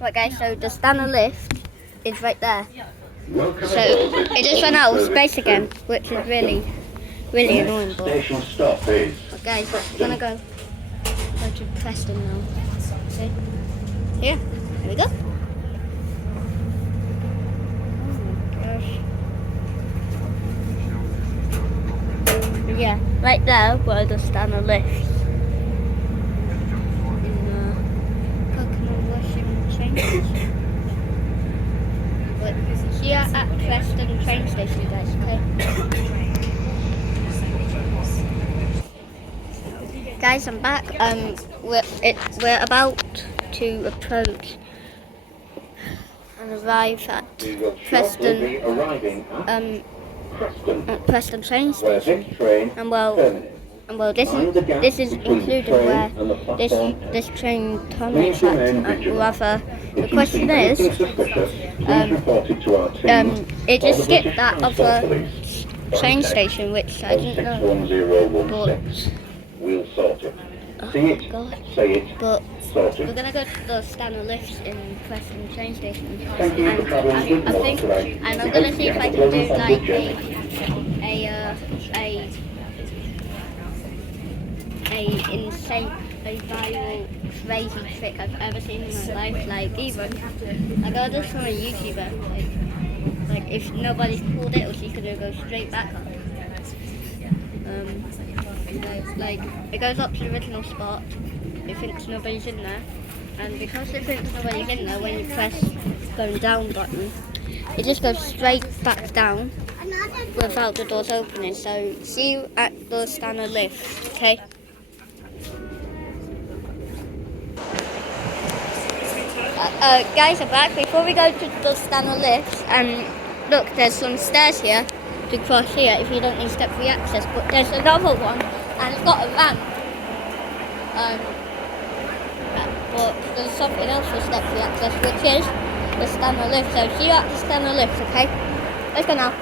Right guys, so the standard lift is right there. So it just ran out of space again, which is really annoying. But guys, we're gonna go to Preston now. Okay. Here we go. Yeah, right there where the standard lifts. But here at Preston train station, guys. Okay. Guys, I'm back. We're about to approach and arrive at Preston. At Preston train station, and well, this is included where this train terminates at. Rather, the question is, it just skipped that other train station, which I didn't know. But we'll sort it. See it, say it, but sort it. we're gonna go to the standard lifts in Preston train station, Thank you for travelling. I think, and I'm gonna see if I can do like a viral crazy trick I've ever seen in my life. Like even I got this from a YouTuber. Like if nobody's called it, or she's gonna go straight back up. Like it goes up to the original spot. It thinks nobody's in there, and because it thinks nobody's in there, when you press going down button, it just goes straight back down without the doors opening. So see you at the standard lift, okay? Guys are back. Before we go to the standard lifts, and look, there's some stairs here to cross here if you don't need step-free access. But there's another one, and it's got a ramp. But there's something else for step-free access, which is the standard lift. So see you at the standard lift, okay? Let's go now.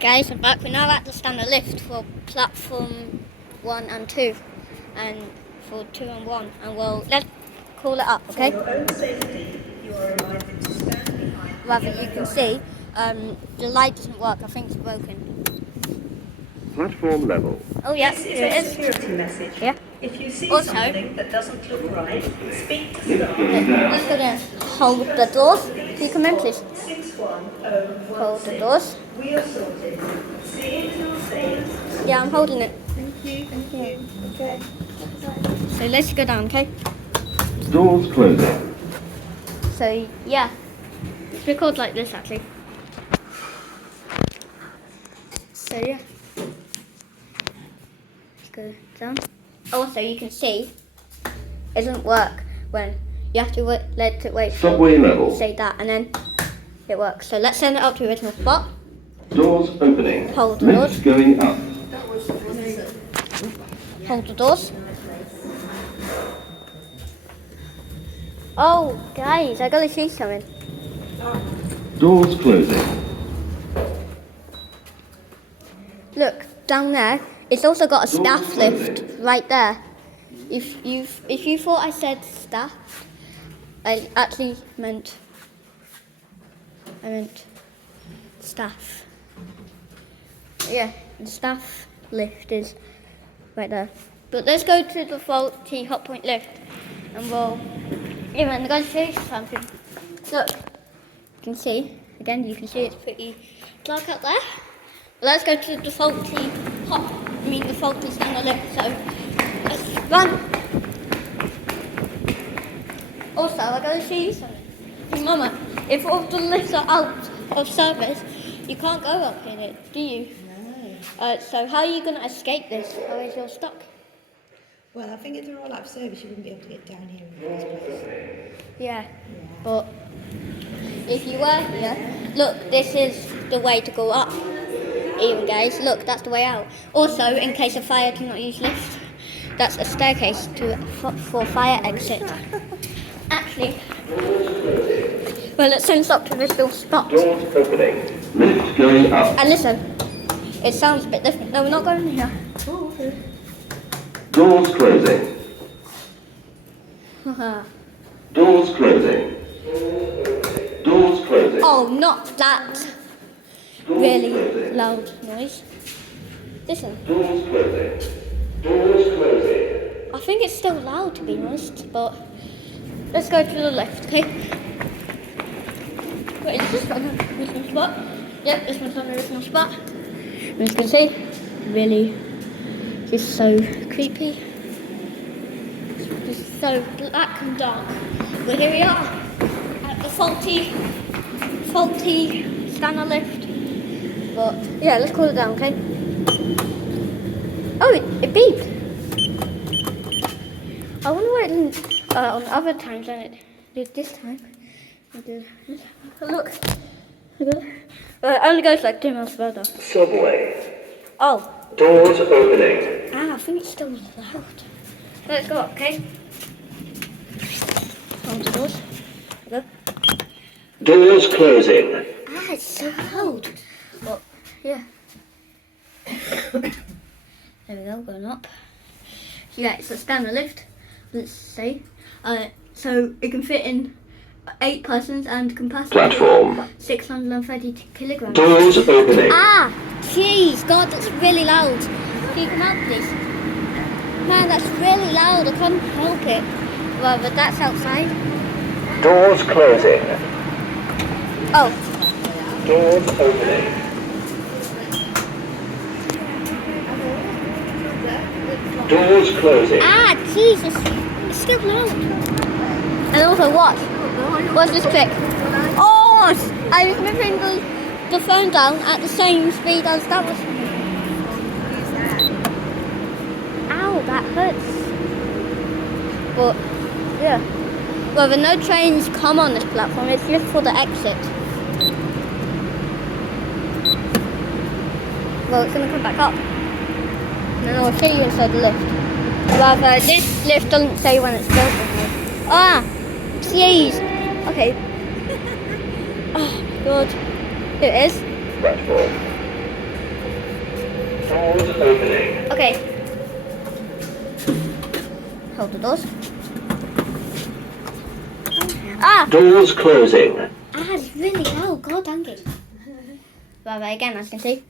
Guys, I'm back. We're now at the standard lift for platform 1 and 2, and for 2 and 1, and we'll let's call it up, okay? For your own safety, you are reminded to stand behind. Rather, you can see the light doesn't work. I think it's broken. Platform level. Oh yeah, This here is it a is. security message. Yeah. If you see Also- something that doesn't look right, speak to staff. Let's go there. Hold the doors. Can you come in, please? 61016. Hold the doors. We are sorted. See it and say it. Yeah, I'm holding it. Thank you. Okay. So let's go down, okay? Doors closing. So yeah, it's recorded like this actually. So yeah, let's go down. Also, you can see it doesn't work when you have to let it wait. Subway level. Say that, and then it works. So let's send it up to the original spot. Doors opening. Hold the Lifts going up. Hold the doors. Oh, guys, I gotta see something. Doors closing. Look, down there, it's also got a staff lift right there. If you thought I said staff, I actually meant staff. Yeah, the staff lift is right there. But let's go to the faulty hot point lift, and we'll even go show you something. Look, you can see again. You can see it's pretty dark out there. Let's go to the faulty standard lift. So let's run. Also, I gotta show you something. Hey, Mama, if all the lifts are out of service, you can't go up in it, do you? No. So how are you gonna escape this? How is you're stuck? Well, I think if they're all out of service, you wouldn't be able to get down here in the first place. Yeah. But if you were here, look, this is the way to go up. Even guys, look, that's the way out. Also, in case of fire, do not use lift. That's a staircase for fire exit. Actually, well, let's send us up to this little spot. Doors opening. Lifts going up. And listen, it sounds a bit different. No, we're not going here. Doors closing. Haha. Doors closing. Doors closing. Oh, not that Doors really closing. loud noise. Listen, Doors closing. Doors closing. I think it's still loud to be honest, but let's go to the left, okay? Wait, is this one the original spot? Yep, this one's on the original spot. And as you can see, really just so creepy. Just so black and dark. But here we are at the faulty scanner lift. But yeah, let's call it down, okay? Oh, it beeped. I wonder what it did on other times than it did this time. Look. It only goes like 2 miles further. Subway. Oh. Doors opening. Ah, I think it's still loud. Let's go up, okay? On the doors. Go. Doors closing. Ah, it's so loud. Well, yeah. There we go, going up. Yeah, it's a scanner lift. Let's see. So it can fit in 8 persons and capacity Platform. 630 kilograms. Doors opening. Ah, jeez, God, that's really loud. Can you come out, please? Man, that's really loud. I can't help it. Well, but that's outside. Doors closing. Oh, Doors opening. Doors closing. ah, Jesus, it's still loud. And also, what? What's this trick? Oh, I was moving the phone down at the same speed as that was. Ow, that hurts. But yeah. Well, there are no trains come on this platform. It's just for the exit. Well, it's gonna come back up. And then I'll show you inside the lift. Rather, this lift doesn't say when it's built. Ah, jeez. Okay. Oh, God. Here it is. Platform. Doors opening. Okay. Hold the doors. Ah! Doors closing. Ah, it's really loud. God dang it. Rather, again, as you can see.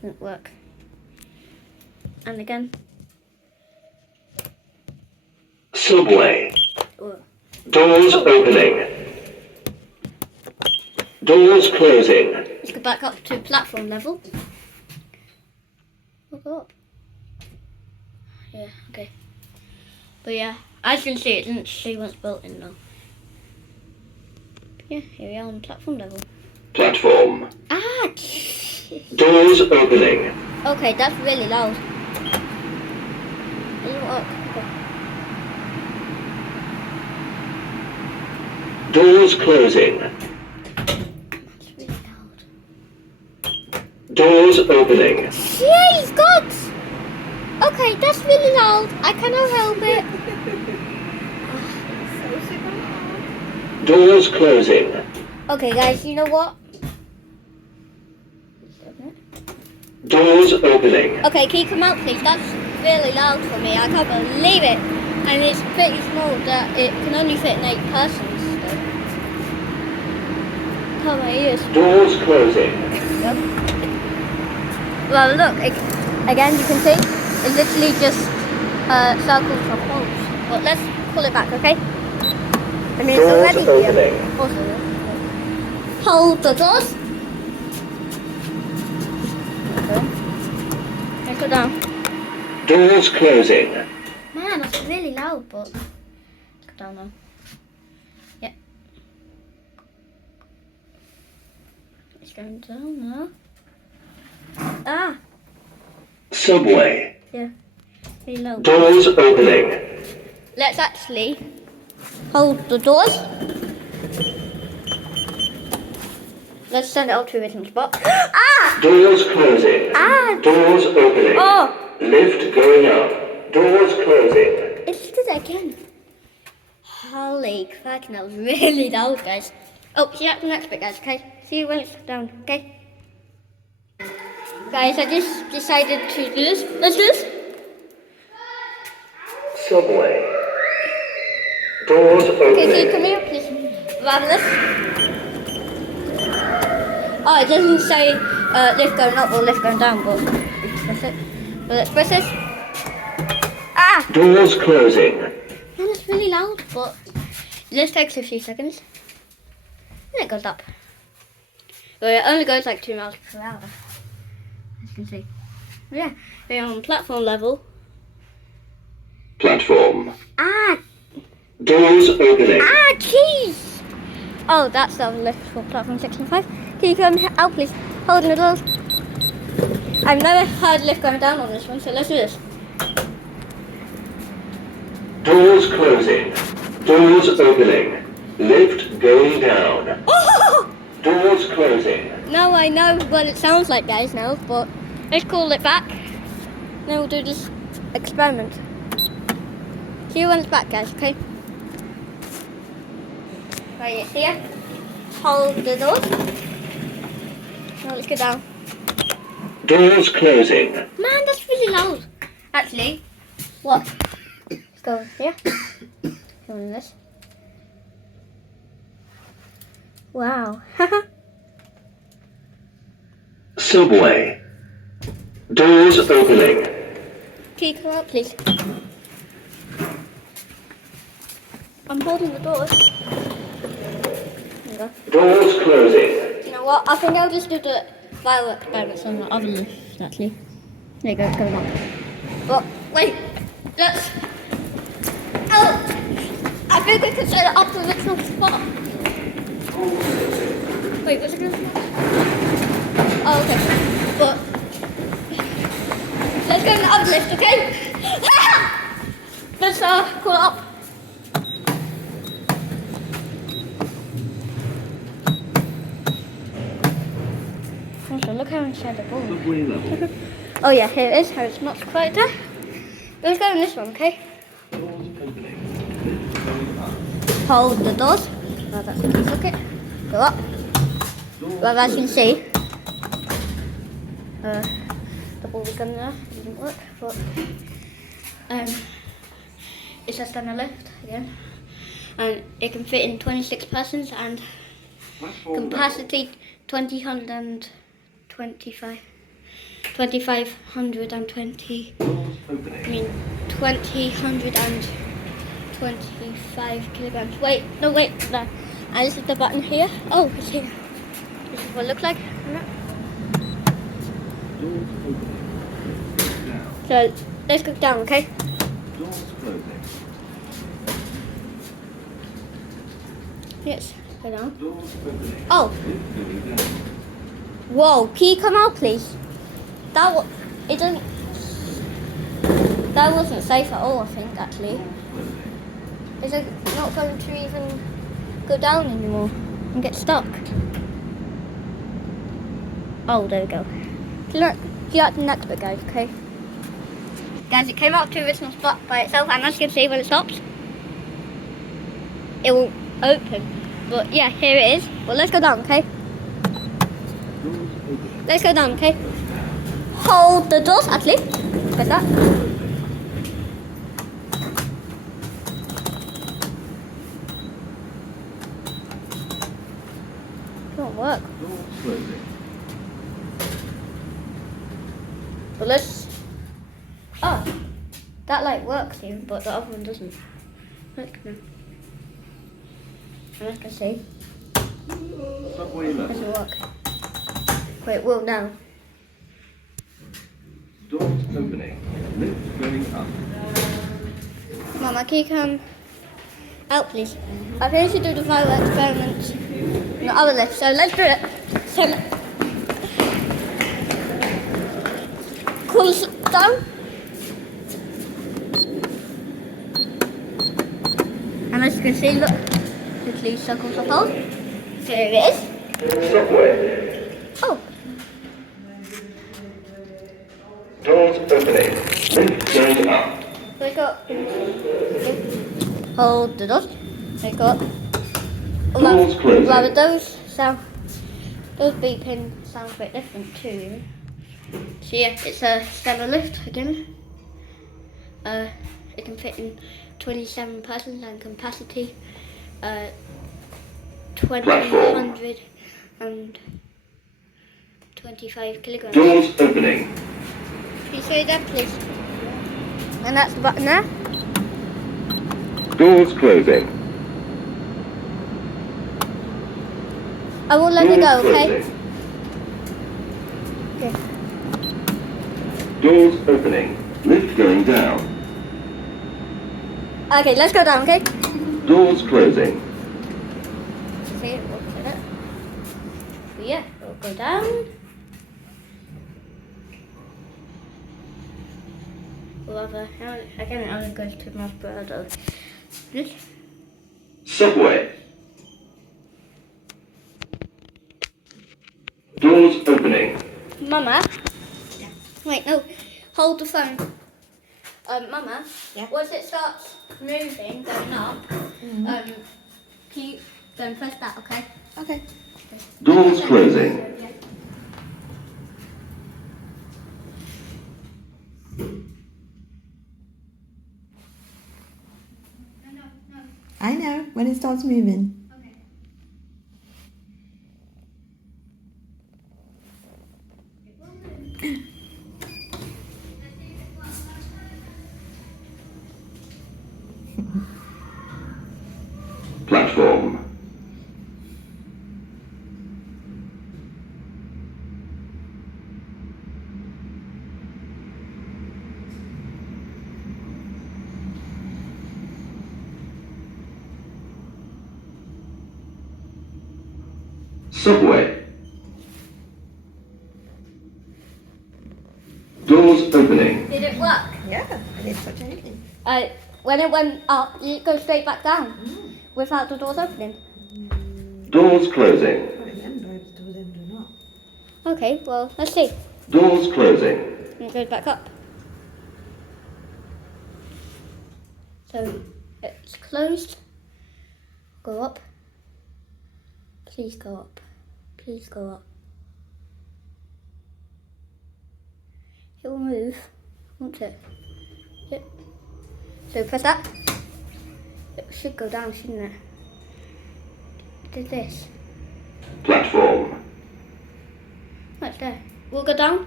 Didn't work. And again. Subway. Oh. Doors opening. Doors closing. Let's go back up to platform level. Look up. Yeah, okay. But yeah, as you can see, it didn't say when it's built in though. Yeah, here we are on platform level. Platform. Ah! Doors opening. Okay, that's really loud. Doesn't work. Okay. Doors closing. That's really loud. Doors opening. Jeez, God! Okay, that's really loud. I cannot help it. Doors closing. Okay, guys, you know what? Doors opening. Okay, can you come out, please? That's really loud for me. I can't believe it. And it's pretty small that it can only fit in 8 persons. So. Oh, my ears. Doors closing. Yep. Well, look, again, you can see it's literally just circles from holes. But let's pull it back, okay? I mean, it's Doors already opening. Awesome. Hold the doors. Okay. Okay, go down. Doors closing. Man, that's really loud, but let's go down now. Yep. It's going down now. Ah, Subway. yeah. Really low. Doors opening. Let's actually hold the doors. Let's send it up to the original spot. Ah! Doors closing. Ah! Doors opening. Oh! Lift going up. Doors closing. It did it again. Holy crap, that was really loud, guys. Oh, see you at the next bit, guys, okay? See you when it's down, okay? Guys, I just decided to do this. Let's do this. Subway. Doors Okay, opening. come here, please. Marvelous. Oh, it doesn't say lift going up or lift going down, but you can press it. But let's press this. Ah! Doors closing. Man, it's really loud, but this takes a few seconds. And it goes up. But it only goes like 2 miles per hour, as you can see. Yeah, we're on platform level. Platform. Ah! Doors opening. Ah, jeez! Oh, that's the lift for platform 6 and 5. Can you come out, please? Holding the doors. I've never heard lift going down on this one, so let's do this. Doors closing. Doors opening. Lift going down. Oh! Doors closing. Now I know what it sounds like, guys, now, but let's call it back. Then we'll do this experiment. See you when it's back, guys, okay? Right here. Hold the door. Now let's go down. Doors closing. Man, that's really loud. Actually, what? Let's go here. Go on this. Wow. Subway. Doors opening. Can you come out, please? I'm holding the doors. There you go. Doors closing. You know what? I think I'll just do the violet experiments on the other lift, actually. There you go, it's going up. But, wait. Let's... Oh! I think we can set it up to the original spot. Wait, what's it going to be? Oh, okay. But... Let's go in the other lift, okay? Let's call it up. Also, look how inside the ball. Oh yeah, here it is. How it's not quite there. Let's go in this one, okay? Hold the doors. Oh, that's a key socket. Go up. Well, as you can see, the ball was going there. It didn't work, but it's just on the lift again, and it can fit in 26 persons and capacity 2520. I mean 2025 kilograms. Wait, no, wait, no. And this is the button here. Oh, it's here. This is what it looks like. So let's go down, okay? Yes, go down. Oh. Whoa, can you come out, please? It doesn't. That wasn't safe at all, I think, actually. Is it not going to even go down anymore and get stuck? Oh, there we go. Do you like the next bit, guys, okay? Guys, it came up to the original spot by itself, and as you can see, when it stops, it will open. But yeah, here it is. Well, let's go down, okay? Let's go down, okay? Hold the doors, actually. Press that. It won't work. But let's... Oh, that light works here, but the other one doesn't. Let's go. And let's go see. Doesn't work. Wait, it will now. Doors opening. Lift going up. Mama, can you come out, please? I think we should do the violet experiment on the other lift, so let's do it. So, close it down. And as you can see, look, literally circles the hole. So here it is. Subway. Oh, Doors opening. Lift going up. so we got. Hold the doors. We got. Doors closing. Well, those beeping sound a bit different too. So yeah, it's a standard lift again. It can fit in 27 persons and capacity 125 kilograms. Doors opening. Can you show that, please? And that's the button there. Doors closing. I will let it go, Doors okay? closing. Okay. Doors opening. Lift going down. Okay, let's go down, okay? Doors closing. See it, we'll set it. But yeah, we'll go down. Lava. Again, I was going to my brother. Subway. Doors opening. Mama? Yeah. Wait, no. Hold the phone. Mama? Yeah? Once it starts moving, going up, Mm-hmm. can you go and press that, okay? Okay. Doors closing. Yeah. No. I know when it starts moving. Okay. Platform. Subway. Doors opening. Did it work? Yeah, I didn't touch anything. When it went up, it goes straight back down without the doors opening. Doors I closing. can't remember if it was open or not. Okay, well, let's see. Doors closing. And it goes back up. So it's closed. Go up. Please go up. Please go up. It will move, won't it? Yep. So press that. It should go down, shouldn't it? Did this. Platform. Oh, it's there. We'll go down.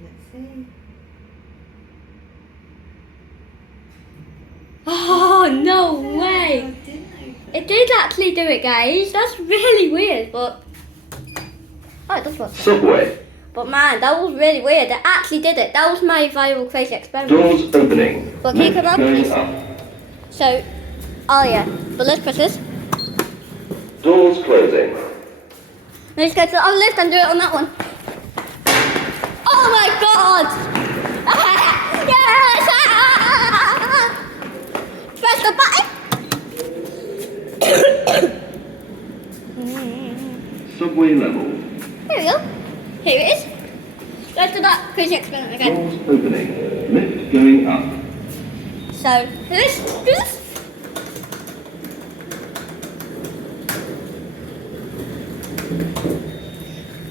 Let's see. Oh, no way! Oh, didn't I? It did actually do it, guys. That's really weird, but... Oh, it does work. Subway. But man, that was really weird. It actually did it. That was my viral crazy experiment. Doors opening. But can you come Lift up, going please? up. So, oh yeah. But let's press this. Doors closing. Let's go to the other lift and do it on that one. Oh my god! Yes! Press the button. Subway level. Here we go. Here it is. Let's do that crazy experiment again. Doors opening. Lift going up. So, do this.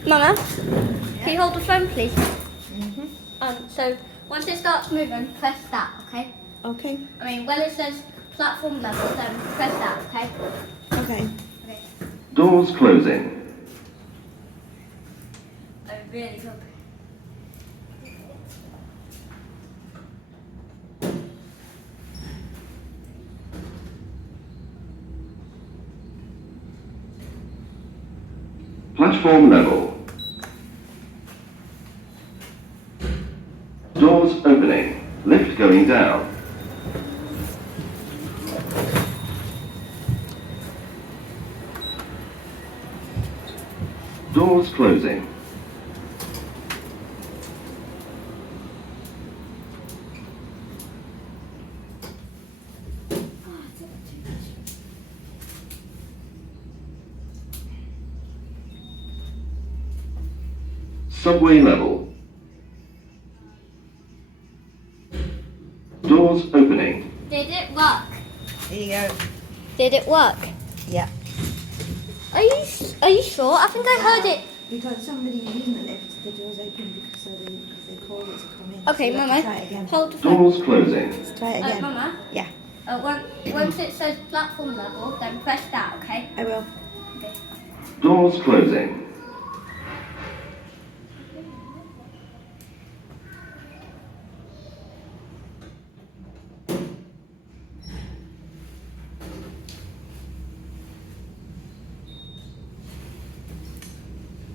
Mama, can you hold the phone, please? So, once it starts moving, press that, okay? Okay. I mean, when it says platform level, then press that, okay? Okay. Okay. Doors closing. I really hope. Platform level. Doors opening. Lift going down. Doors closing. Subway level. Doors opening. Did it work? Here you go. Did it work? Yeah. Are you sure? I think I heard it. Because somebody using the lift, the doors open because they didn't. They called it to come in. Okay, So let's Mama, try it again. hold the phone. Doors closing. Let's try it again. Mama, Yeah, once it says platform level, then press that, okay? I will. Okay. Doors closing.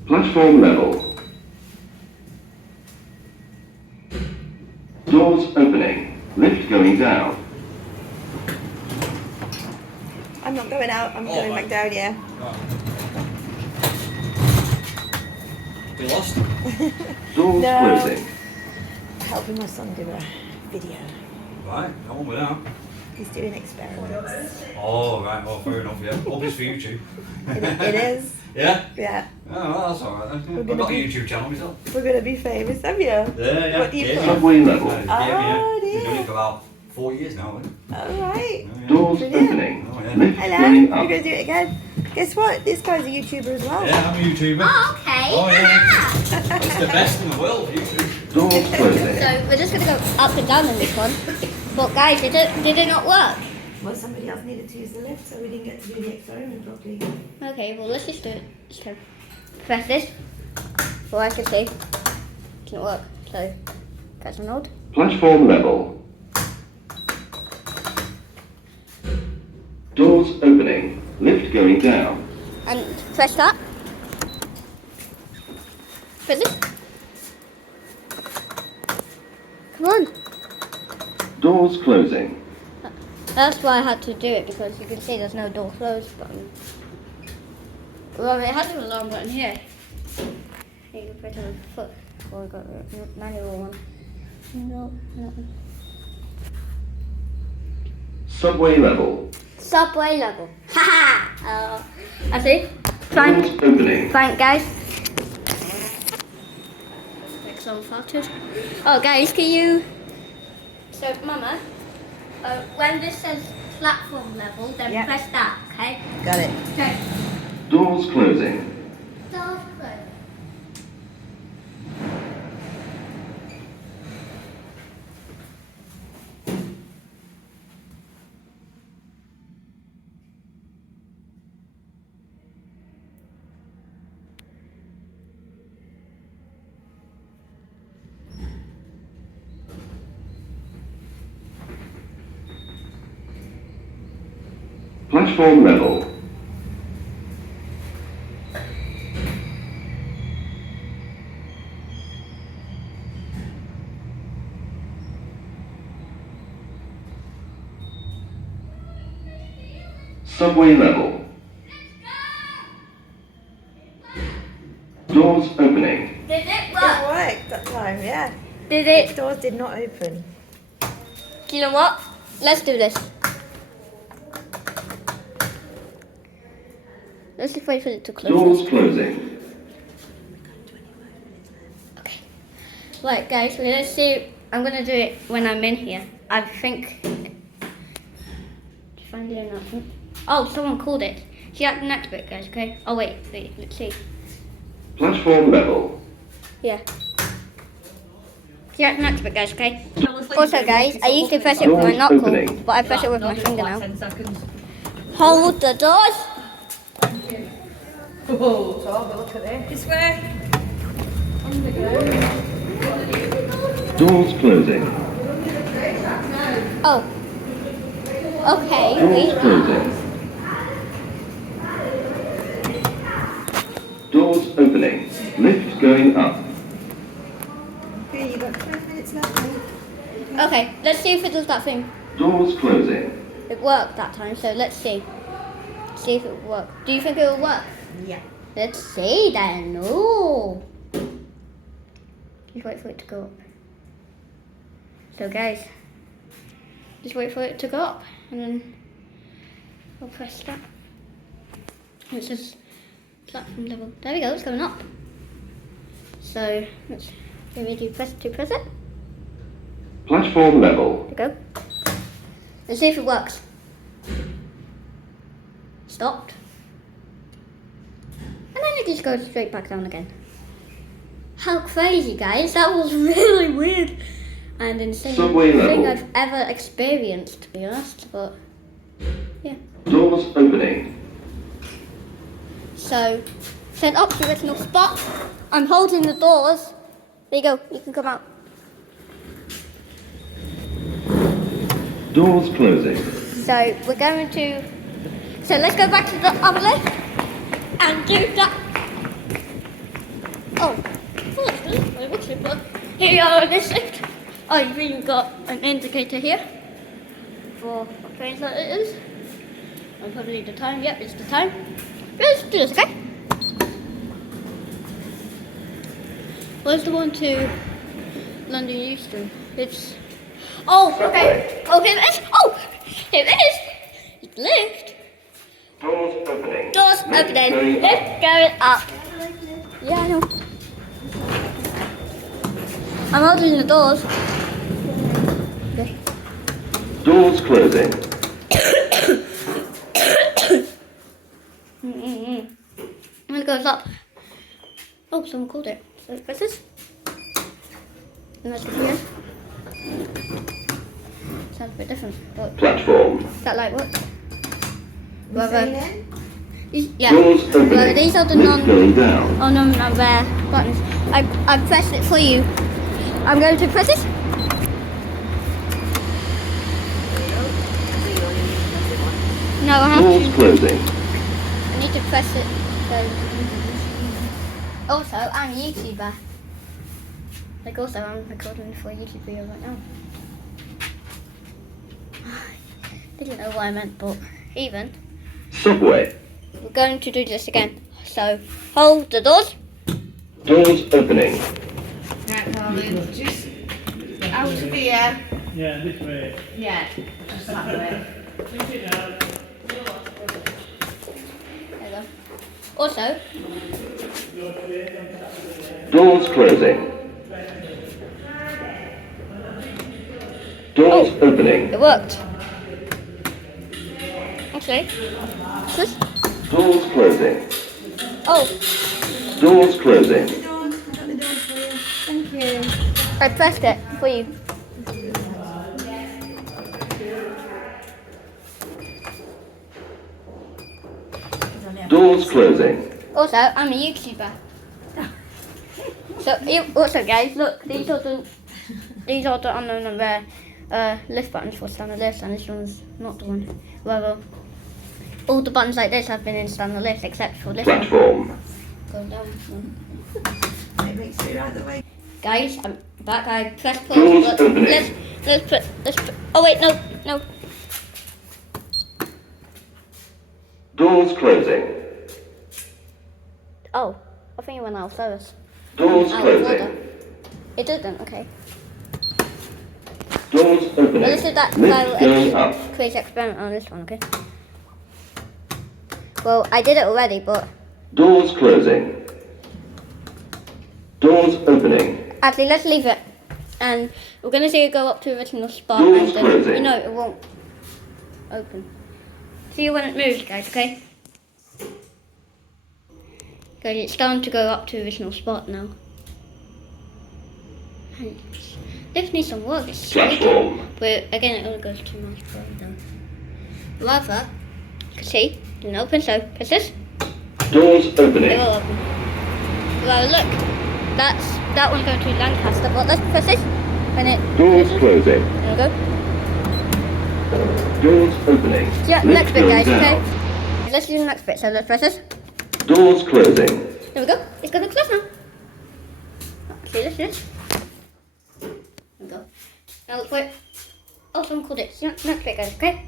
Platform level. Doors opening. Lift going down. I'm not going out. I'm going back down, yeah. We lost? Doors No. closing. Helping my son do a video. Right, no one without. He's doing experiments. Oh, right, well, fair enough, yeah. Hope it's for YouTube. It is. Yeah? Yeah. Oh, well, that's alright then. We're I've gonna got a be- YouTube channel myself. We're going to be famous, have you? Yeah, yeah. What do you yeah, put? Subway level. Yeah, Oh, We've dear. done it for about 4 years now, haven't we? Alright. Oh, yeah. Doors Brilliant. opening. Oh, yeah. Lift Hello. going We're up. going to do it again. Guess what? This guy's a YouTuber as well. Yeah, I'm a YouTuber. Oh, okay. Oh, yeah. Ah. It's the best in the world, YouTube. Doors closing. So we're just going to go up and down in this one. But guys, did it not work? Well, somebody else needed to use the lift, so we didn't get to do the experiment properly. Okay, well let's just do it. So press this. So I can see. It doesn't work. So press a node. Platform level. Doors opening. Lift going down. And press that. Press this. Come on. Doors closing. That's why I had to do it, because you can see there's no door close button. Well, it has an alarm button here. You can press on the foot. Oh, I got the manual one. No, no. Subway level. Subway level. Haha! I see. Doors opening. Frank, guys. Like someone farted. Oh, guys, can you? So, Mama, when this says platform level, then Yeah. press that, okay? Got it. Okay. Doors closing. Doors closed. Platform level. Subway level. Doors opening. Did it It work? worked that time, yeah. Did The it? doors did not open. You know what? Let's do this. Let's just wait for it to close. Doors closing. Okay. Right, guys, we're gonna see. I'm gonna do it when I'm in here. I think. Find the announcement. Oh, someone called it. See at the next bit, guys. Okay. Oh wait, let's see. Platform level. Yeah. See at the next bit, guys. Okay. Also, guys, I used to press it with my Doors knuckle, opening. but I press it with my finger now. 10 seconds. Hold the doors. Oh, so have a look at this. This way. On the go. Doors closing. Oh. Okay. Doors Wait. closing. Doors opening. Lift going up. Okay, you've got 5 minutes left now. Okay. Let's see if it does that thing. Doors closing. It worked that time, so let's see. See if it will work. Do you think it will work? Yeah. Let's see then. Ooh. Just wait for it to go up. So guys, just wait for it to go up, and then we'll press that. It says platform level. There we go. It's going up. So let's maybe press it. Platform level. There we go. Let's see if it works. Stopped. And then it just goes straight back down again. How crazy, guys. That was really weird. And insane Subway thing level. I've ever experienced, to be honest. But, yeah. Doors opening. So, set up the original spot. I'm holding the doors. There you go. You can come out. Doors closing. So, we're going to... So, let's go back to the other lift. And do that. Oh. Oh, that's good. I wish it, but here you are on this lift. Oh, you've even got an indicator here. For what trains that it is. And probably the time. Yep, it's the time. Let's do this, okay? Where's the one to London Euston? It's... Oh, okay. Oh, here it is. Oh, here it is. It's lift. Doors opening. Doors opening. Lift going up. Yeah, I know. I'm holding the doors. Okay. Doors closing. And it goes up. Oh, someone called it. So press this. And that's the here. Sounds a bit different, but Platform. that light works. Say again? Yeah. Doors opening. Well, these are the Lift going down. buttons. I pressed it for you. I'm going to press it. No, I have Doors to. closing. I need to press it. So. Also, I'm a YouTuber. Like also, I'm recording for a YouTube video right now. Didn't know what I meant, but even. Subway. We're going to do this again. So, hold the doors. Doors opening. Right, darling, just out of here. Yeah, this way. Yeah, just that way. There you go. Also, Doors closing. Doors opening. it worked. Okay. This? Doors closing. Oh, Doors closing. Doors. I got the doors for you. thank you. I pressed it for you. Doors closing. Also, I'm a YouTuber. So, also guys, look, these are the unknown and rare lift buttons for standard lifts, and this one's not the one. Well, all the buttons like this have been in standard lift except for this one. Platform. Go down. It makes it right the way. Guys, I'm back. I pressed Doors pause. opening. Let's put. Oh wait, no. Doors closing. Oh, I think it went out of service. Doors Out of closing. order. It didn't. Okay. Doors opening. Well, let's do that Lift going up. crazy experiment on this one. Okay. Well, I did it already, but Doors closing. Doors opening. actually, let's leave it, and we're gonna see it go up to the original spot, Doors and then, closing. you know, it won't open. See you when it moves, guys. Okay. Guys, it's starting to go up to the original spot now. And it's definitely needs some work. It's squeaky. Platform. But again, it only goes 2 miles per hour though. Rather, you can see, it didn't open, so press this. Doors It opening. will open. Well, look, that one's going to Lancaster, but let's press this, and it Doors closes. closing. There we go. Doors opening. Yeah, Lift next bit, going guys, down. okay? Let's do the next bit, so let's press this. Doors closing. There we go. It's going to close now. See this? There we go. Now look for it. Oh, someone called it. See, next bit, guys, okay?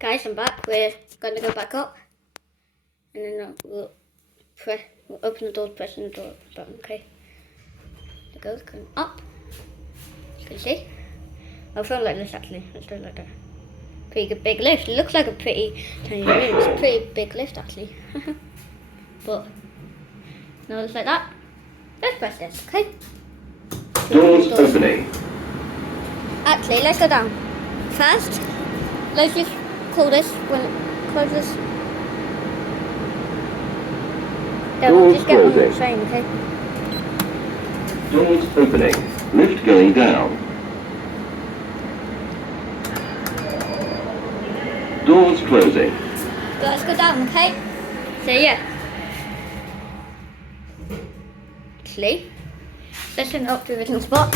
Guys, I'm back. We're going to go back up. And then we'll open the door, pressing the door button, okay? There it goes, going up. As you can see. I'll film like this actually. Let's do it like that. Pretty good big lift. It looks like a pretty tiny room. It's a pretty big lift actually. But now it's like that. Let's press this, okay? Doors opening. Actually, let's go down. First, let's just call this when it closes. Then we'll Doors just get on the closing. train, okay? Doors opening. Lift going down. Doors closing. Let's go down, okay? So yeah. Actually, let's turn up to the little spot.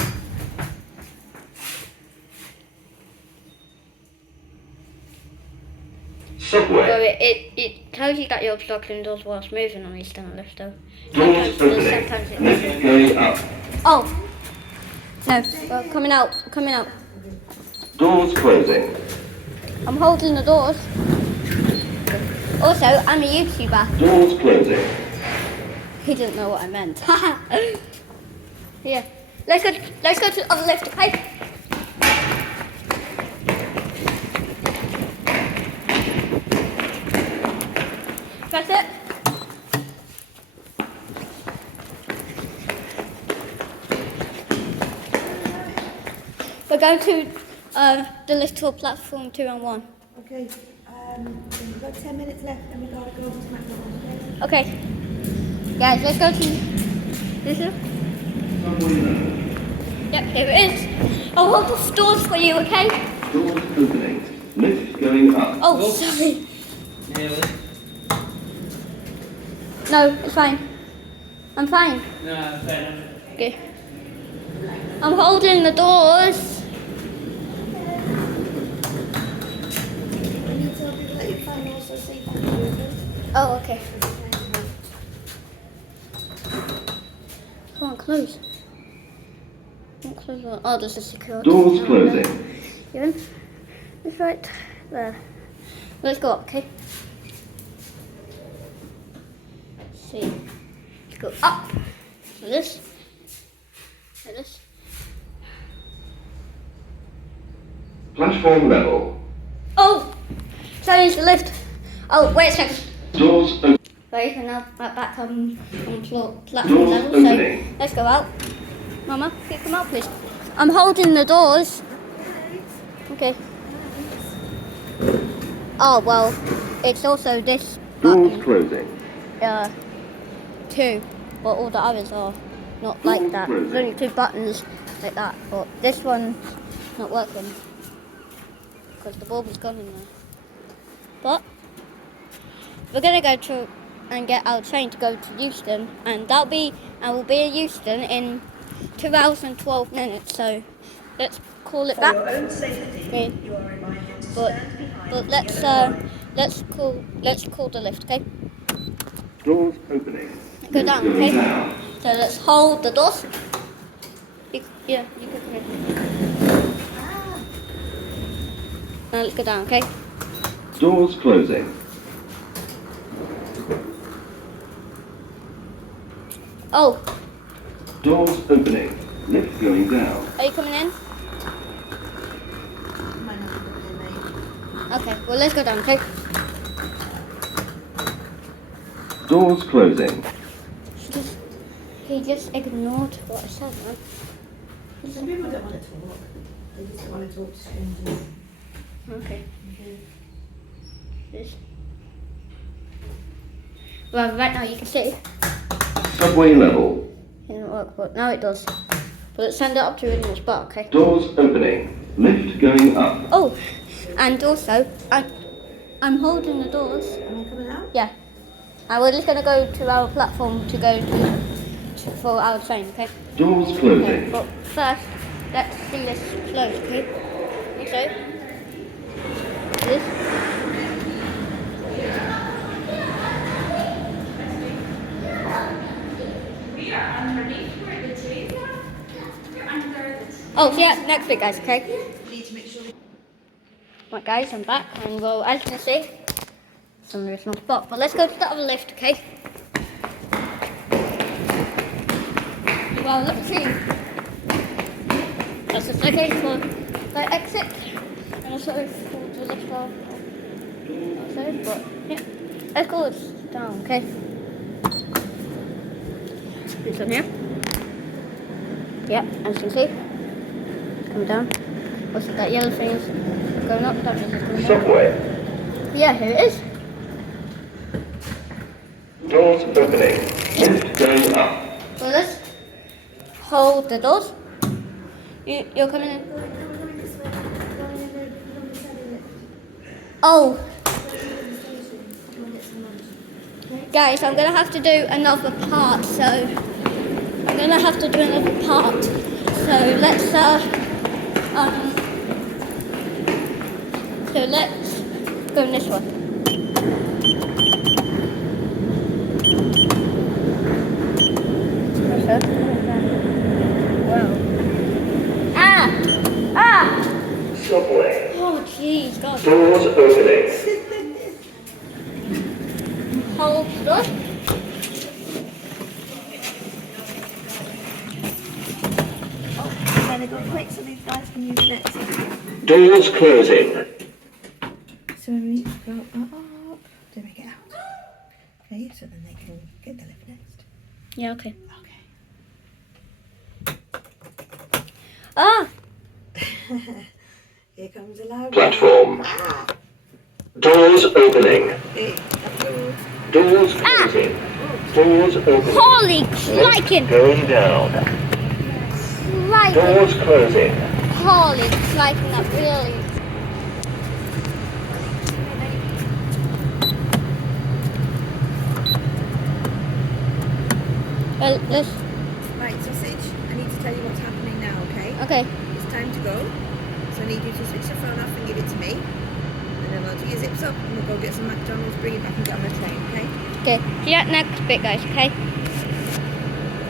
So Subway. it tells you that you're obstructing doors whilst moving on each down lift though. Doors opening. Sometimes it Lift going up. Oh! No, well, coming out, coming out. Doors closing. I'm holding the doors. Also, I'm a YouTuber. Doors closing. He didn't know what I meant. Yeah. Let's go to the other lift, okay? Press it. We're going to the lift for platform 2 and 1. Okay, we've got 10 minutes left and we've got to go over to McDonald's. Okay. Guys, let's go to this one. Yep, here it is. I'll hold the doors for you, okay? Doors opening. Lift going up. Oh, sorry. Really? No, it's fine. I'm fine. No, fair enough. Okay. I'm holding the doors. We need to let your phone also see back here. Oh, okay. Come on, close. Come on, close. Oh, there's a security. Doors No, closing. no. You in? It's right there. Let's go up, okay? See. Let's go up. So this. Like this. Platform level. Oh! Sorry, it's the lift. Oh, wait a second. Doors open. Right, and now back on platform Doors level. opening. So let's go out. Mama, pick them up, please. I'm holding the doors. Okay. Oh well, it's also this Doors button. closing. 2, but all the others are not like Doors that. closing. There's only 2 buttons like that, but this one's not working because the bulb is gone in there. But we're gonna go to and get our train to go to Euston, and we'll be in Euston in 2 hours and 12 minutes. So let's call it For back. your own safety, Okay. you are reminded to But stand behind but the let's yellow line. let's call the lift, okay? Doors opening. Go down, Lift okay? going down. So let's hold the doors. Yeah, you can come in. Now let's go down, okay? Doors closing. Oh, Doors opening. Lift going down. are you coming in? Might not be good, mate. Okay, well let's go down, okay? Doors closing. He just ignored what I said, man. Some people don't want to talk. They just don't want to talk to strangers. Okay. This. Well, right now you can see. Subway level. It didn't work, but now it does. But let's send it up to the original spot, okay? Doors opening. Lift going up. Oh, and also, I'm holding the doors. Am I coming out? Yeah. And we're just going to go to our platform to go for our train, okay? Doors Okay, closing. but first, let's see this close, okay? Okay. This. We are underneath where the trees are. We're under the trees. Oh, see you next week, guys, okay? We need to make sure we Right, guys, I'm back, and well, as you can see, it's on the original spot. But let's go to the other lift, okay? Well, let's see. That's just okay for the exit, and also for the lift outside. But yeah, let's go down, okay? This one here. Yep, as you can see, it's coming down. Also, that yellow thing is going up. That means it's coming down. Subway. Yeah, here it is. Doors opening. Lift going up. Well, let's hold the doors. You're coming in. Oh. Guys, I'm gonna have to do another part, so I'm gonna have to do another part. So let's go in this one. Wow. Ah! Subway. Oh jeez, God. Doors opening. Hold the door. Better go quick so these guys can use it. Doors closing. So when we go up, to make it out. Okay, so then they can get the lift next. Yeah, okay. Okay. Ah! Here comes a loud Platform. Ah! Doors opening. Hey, applause. Doors closing. Doors opening. Holy Lift crikey! going down. Crikey! Doors closing. Holy crikey, that really... Well, let's... Right, sausage, I need to tell you what's happening now, okay? Okay. It's time to go. So I need you to switch the phone off and give it to me. And then I'll do your zips up and we'll go get some McDonald's, bring it back and get on the train, okay? Okay. See you at next bit, guys, okay?